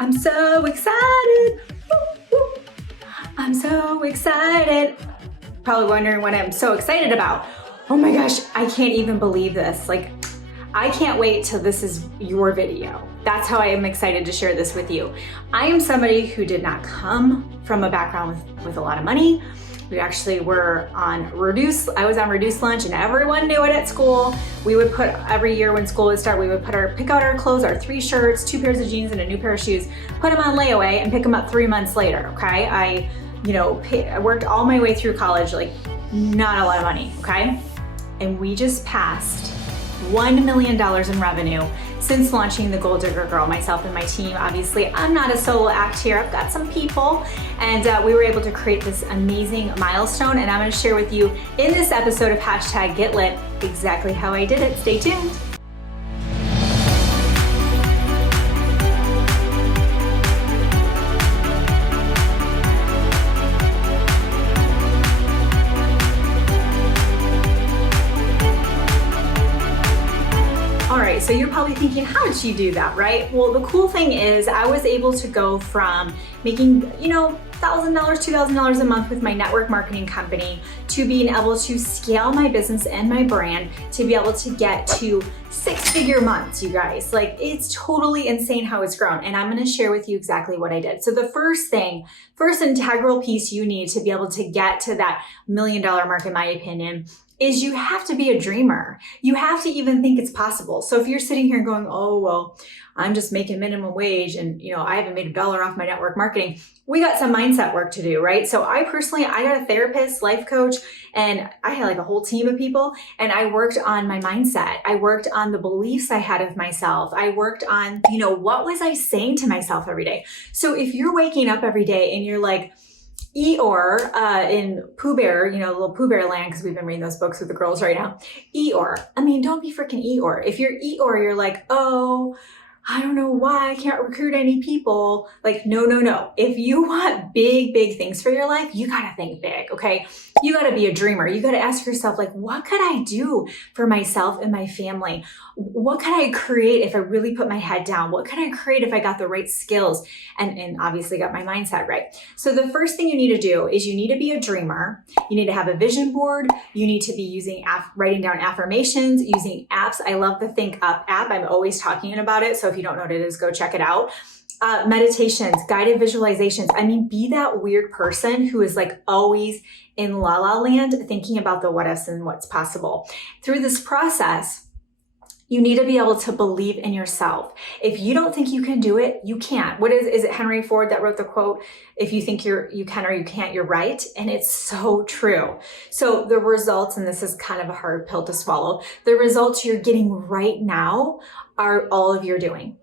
I'm so excited. I'm so excited. Probably wondering what I'm so excited about. Oh my gosh, I can't even believe this. Like, I can't wait till this is your video. That's how I am excited to share this with you. I am somebody who did not come from a background with a lot of money. We actually were on I was on reduced lunch and everyone knew it at school. We would put, every year when school would start, we would pick out our clothes, our 3 shirts, 2 pairs of jeans and a new pair of shoes, put them on layaway and pick them up 3 months later, okay? I worked all my way through college, like not a lot of money, okay? And we just passed $1 million in revenue since launching the Goal Digger Girl, myself and my team. Obviously, I'm not a solo act here. I've got some people, and we were able to create this amazing milestone, and I'm gonna share with you in this episode of #GetLit exactly how I did it. Stay tuned. So you're probably thinking, how did she do that, right? Well, the cool thing is I was able to go from making, $1,000, $2,000 a month with my network marketing company to being able to scale my business and my brand to be able to get to 6-figure months, you guys. Like, it's totally insane how it's grown. And I'm gonna share with you exactly what I did. So the first integral piece you need to be able to get to that $1 million mark, in my opinion, is you have to be a dreamer. You have to even think it's possible. So if you're sitting here going, oh, well, I'm just making minimum wage and I haven't made $1 off my network marketing, we got some mindset work to do, right? So I got a therapist, life coach, and I had like a whole team of people, and I worked on my mindset. I worked on the beliefs I had of myself. I worked on, what was I saying to myself every day? So if you're waking up every day and you're like, Eeyore in Pooh Bear, little Pooh Bear land, because we've been reading those books with the girls right now. Eeyore. I mean, don't be freaking Eeyore. If you're Eeyore, you're like, oh, I don't know why I can't recruit any people. Like, no. If you want big, big things for your life, you gotta think big, okay? You gotta be a dreamer. You gotta ask yourself, like, what could I do for myself and my family? What could I create if I really put my head down? What could I create if I got the right skills and obviously got my mindset right? So the first thing you need to do is you need to be a dreamer. You need to have a vision board. You need to be writing down affirmations, using apps. I love the Think Up app. I'm always talking about it. So if you don't know what it is, go check it out. Meditations, guided visualizations. I mean, be that weird person who is like always in la la land thinking about the what ifs and what's possible. Through this process, you need to be able to believe in yourself. If you don't think you can do it, you can't. Is it Henry Ford that wrote the quote, if you think you can or you can't, you're right? And it's so true. So the results, and this is kind of a hard pill to swallow, the results you're getting right now are all of your doing.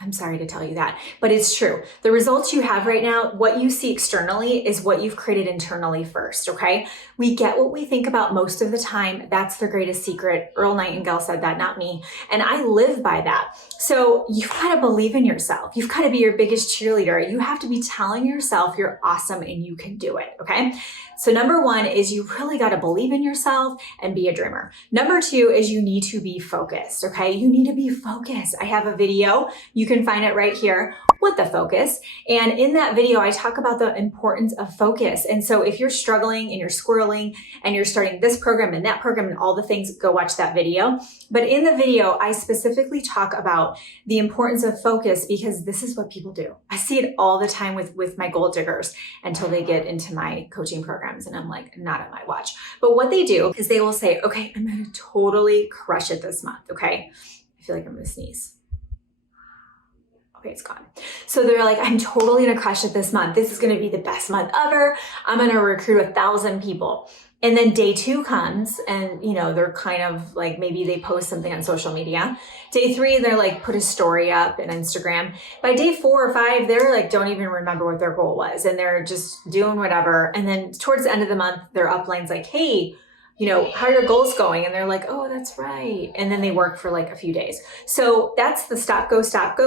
I'm sorry to tell you that, but it's true. The results you have right now, what you see externally is what you've created internally first, okay? We get what we think about most of the time. That's the greatest secret. Earl Nightingale said that, not me. And I live by that. So you've got to believe in yourself. You've got to be your biggest cheerleader. You have to be telling yourself you're awesome and you can do it, okay? So number 1 is you really got to believe in yourself and be a dreamer. Number 2 is you need to be focused, okay? You need to be focused. I have a video. You can find it right here, What the Focus. And in that video, I talk about the importance of focus. And so if you're struggling and you're squirreling and you're starting this program and that program and all the things, go watch that video. But in the video, I specifically talk about the importance of focus because this is what people do. I see it all the time with my goal diggers until they get into my coaching programs. And I'm like, not on my watch. But what they do is they will say, okay, I'm going to totally crush it this month. Okay. I feel like I'm going to sneeze. Okay, it's gone. So they're like, I'm totally going to crush it this month. This is going to be the best month ever. I'm going to recruit 1,000 people. And then day 2 comes and, they're kind of like, maybe they post something on social media. Day 3, they're like, put a story up on Instagram. By day 4 or 5, they're like, don't even remember what their goal was. And they're just doing whatever. And then towards the end of the month, their upline's like, hey, how are your goals going? And they're like, oh, that's right. And then they work for like a few days. So that's the stop, go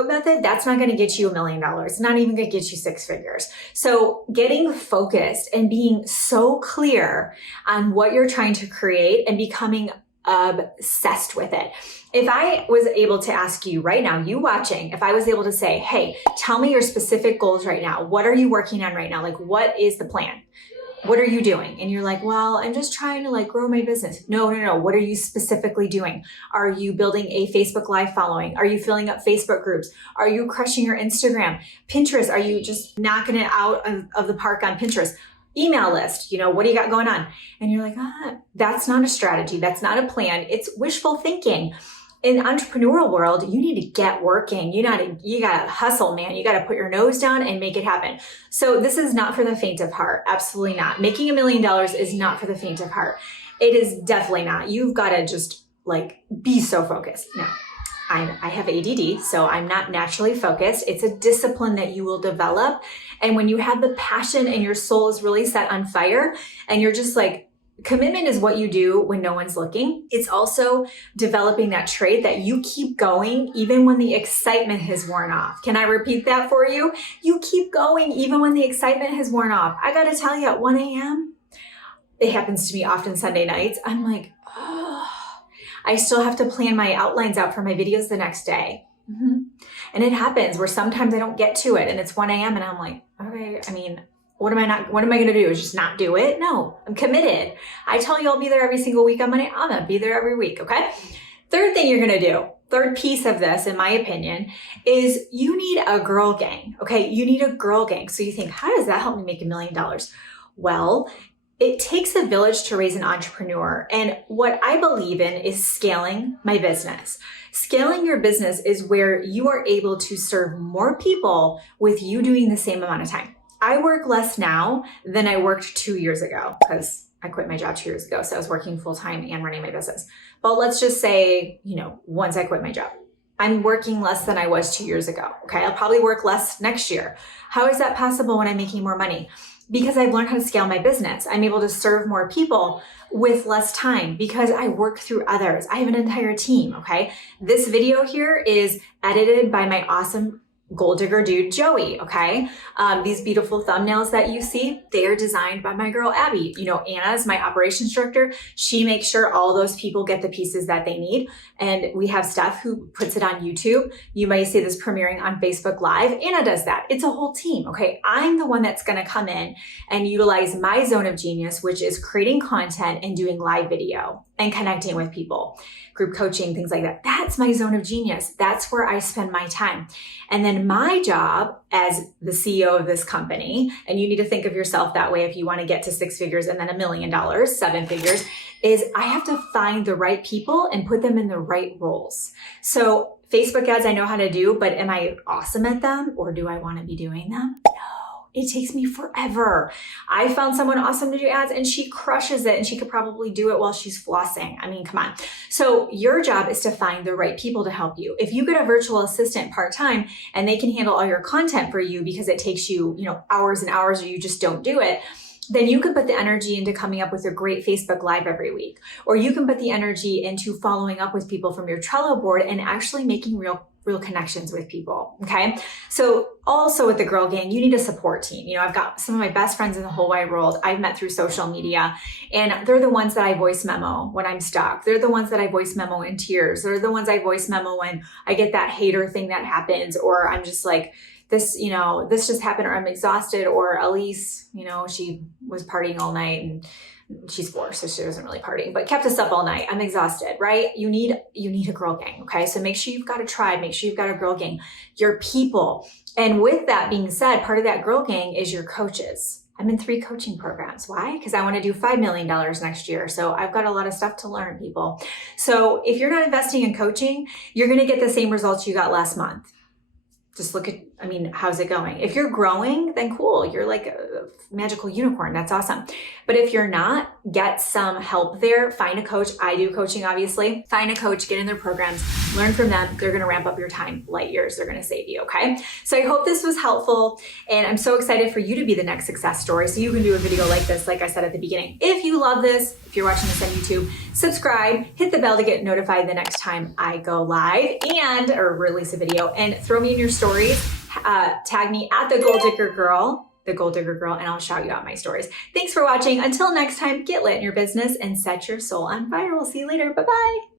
method. That's not going to get you $1 million. It's not even going to get you 6 figures. So getting focused and being so clear on what you're trying to create and becoming obsessed with it. If I was able to ask you right now, you watching, if I was able to say, hey, tell me your specific goals right now. What are you working on right now? Like, what is the plan? What are you doing? And you're like, well, I'm just trying to like grow my business. No. What are you specifically doing? Are you building a Facebook Live following? Are you filling up Facebook groups? Are you crushing your Instagram? Pinterest? Are you just knocking it out of the park on Pinterest? Email list, what do you got going on? And you're like, that's not a strategy. That's not a plan. It's wishful thinking. In the entrepreneurial world, you need to get working. You gotta hustle, man. You gotta put your nose down and make it happen. So this is not for the faint of heart. Absolutely not. Making $1 million is not for the faint of heart. It is definitely not. You've got to just like be so focused. Now, I have ADD, so I'm not naturally focused. It's a discipline that you will develop. And when you have the passion and your soul is really set on fire and you're just like, commitment is what you do when no one's looking. It's also developing that trait that you keep going even when the excitement has worn off. Can I repeat that for you? You keep going even when the excitement has worn off. I gotta tell you, at 1 a.m., it happens to me often Sunday nights. I'm like, I still have to plan my outlines out for my videos the next day. And it happens where sometimes I don't get to it and it's 1 a.m. and I'm like, okay, what am I going to do? Is just not do it? No, I'm committed. I tell you I'll be there every single week. I'm going to be there every week. Okay. Third thing you're going to do, third piece of this, in my opinion, is you need a girl gang. Okay. You need a girl gang. So you think, how does that help me make $1 million? Well, it takes a village to raise an entrepreneur. And what I believe in is scaling my business. Scaling your business is where you are able to serve more people with you doing the same amount of time. I work less now than I worked 2 years ago because I quit my job 2 years ago. So I was working full time and running my business. But let's just say, once I quit my job, I'm working less than I was 2 years ago. Okay. I'll probably work less next year. How is that possible when I'm making more money? Because I've learned how to scale my business. I'm able to serve more people with less time because I work through others. I have an entire team. Okay. This video here is edited by my awesome gold digger dude, Joey. Okay. These beautiful thumbnails that you see, they are designed by my girl, Abby. Anna's my operations director. She makes sure all those people get the pieces that they need. And we have Steph who puts it on YouTube. You might see this premiering on Facebook Live. Anna does that. It's a whole team. Okay. I'm the one that's going to come in and utilize my zone of genius, which is creating content and doing live video and connecting with people, group coaching, things like that. That's my zone of genius. That's where I spend my time. And then my job as the CEO of this company, and you need to think of yourself that way if you want to get to 6 figures and then $1 million, 7 figures, is I have to find the right people and put them in the right roles. So Facebook ads I know how to do, but am I awesome at them or do I want to be doing them? No. It takes me forever. I found someone awesome to do ads and she crushes it and she could probably do it while she's flossing. Come on. So your job is to find the right people to help you. If you get a virtual assistant part-time and they can handle all your content for you because it takes you, hours and hours or you just don't do it, then you can put the energy into coming up with a great Facebook Live every week. Or you can put the energy into following up with people from your Trello board and actually making real connections with people. Okay. So also with the girl gang, you need a support team. I've got some of my best friends in the whole wide world I've met through social media, and they're the ones that I voice memo when I'm stuck. They're the ones that I voice memo in tears. They're the ones I voice memo when I get that hater thing that happens, or I'm just like, this just happened, or I'm exhausted, or Elise, she was partying all night and she's 4, so she wasn't really partying, but kept us up all night. I'm exhausted, right? You need a girl gang. Okay. So make sure you've got a tribe. Make sure you've got a girl gang, your people. And with that being said, part of that girl gang is your coaches. I'm in 3 coaching programs. Why? Because I want to do $5 million next year. So I've got a lot of stuff to learn, people. So if you're not investing in coaching, you're going to get the same results you got last month. Just look at, how's it going? If you're growing, then cool. You're like a magical unicorn. That's awesome. But if you're not, get some help there. Find a coach. I do coaching, obviously. Find a coach, get in their programs, learn from them. They're going to ramp up your time light years. They're going to save you. Okay. So I hope this was helpful. And I'm so excited for you to be the next success story. So you can do a video like this, like I said at the beginning. If you love this, if you're watching this on YouTube, subscribe, hit the bell to get notified the next time I go live or release a video, and throw me in your stories. Tag me at the Gold Digger Girl the Goal Digger Girl, and I'll shout you out my stories. Thanks for watching. Until next time, get lit in your business and set your soul on fire. We'll see you later. Bye-bye.